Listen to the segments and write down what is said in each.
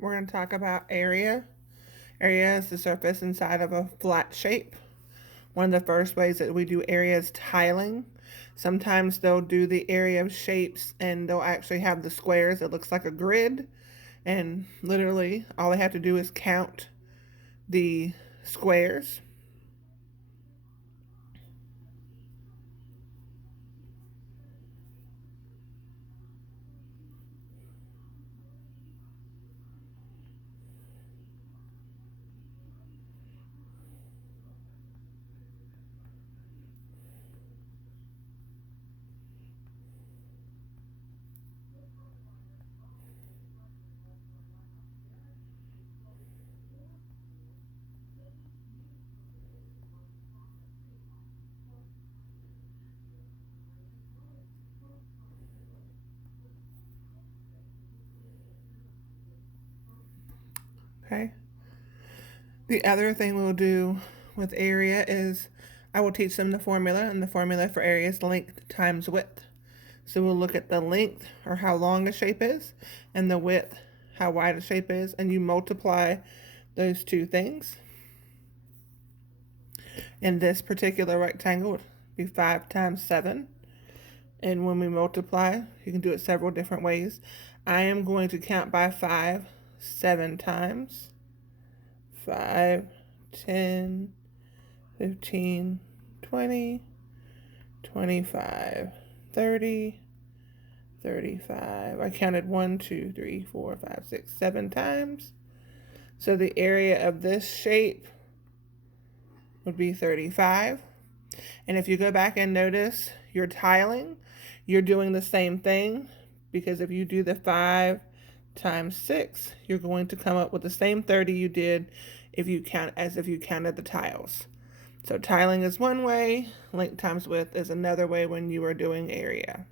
We're going to talk about area. Area is the surface inside of a flat shape. One of the first ways that we do area is tiling. Sometimes they'll do the area of shapes and they'll actually have the squares. It looks like a grid. And literally, all they have to do is count the squares. Okay. The other thing we'll do with area is I will teach them the formula, and the formula for area is length times width. So we'll look at the length, or how long a shape is, and the width, how wide a shape is, and you multiply those two things. In this particular rectangle, it would be 5 times 7. And when we multiply, you can do it several different ways. I am going to count by 5 7 times. 5, 10, 15, 20, 25, 30, 35. I counted 1, 2, 3, 4, 5, 6, 7 times. So the area of this shape would be 35. And if you go back and notice your tiling, you're doing the same thing, because if you do the 5 times 6, you're going to come up with the same 30 you did if you counted the tiles. So tiling is one way, length times width is another way when you are doing area.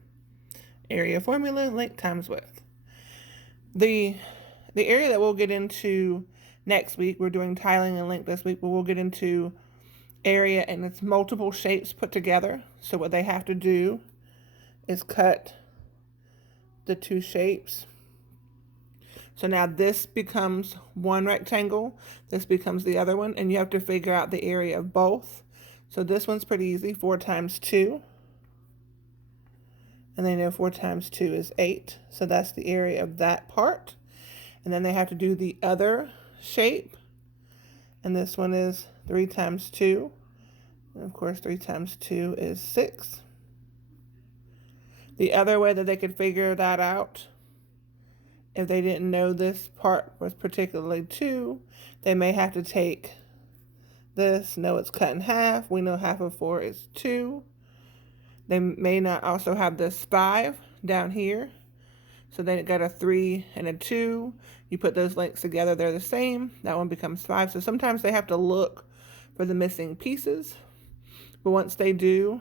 Area formula, length times width. The area that we'll get into next week, we're doing tiling and length this week, but we'll get into area and it's multiple shapes put together. So what they have to do is cut the two shapes. So now this becomes one rectangle, this becomes the other one, and you have to figure out the area of both. So this one's pretty easy, 4 times 2. And they know 4 times 2 is 8. So that's the area of that part. And then they have to do the other shape. And this one is 3 times 2. And of course, 3 times 2 is 6. The other way that they could figure that out, if they didn't know this part was particularly 2, they may have to take this, know it's cut in half. We know half of 4 is 2. They may not also have this 5 down here. So then it got a 3 and a 2. You put those lengths together, they're the same. That one becomes 5. So sometimes they have to look for the missing pieces. But once they do,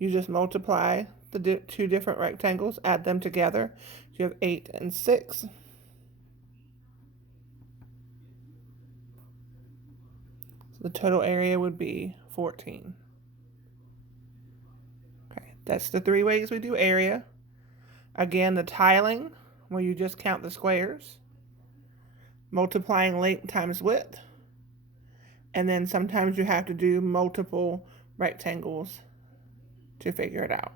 you just multiply the two different rectangles, add them together. So you have 8 and 6. So the total area would be 14. Okay, that's the 3 ways we do area. Again, the tiling, where you just count the squares. Multiplying length times width. And then sometimes you have to do multiple rectangles to figure it out.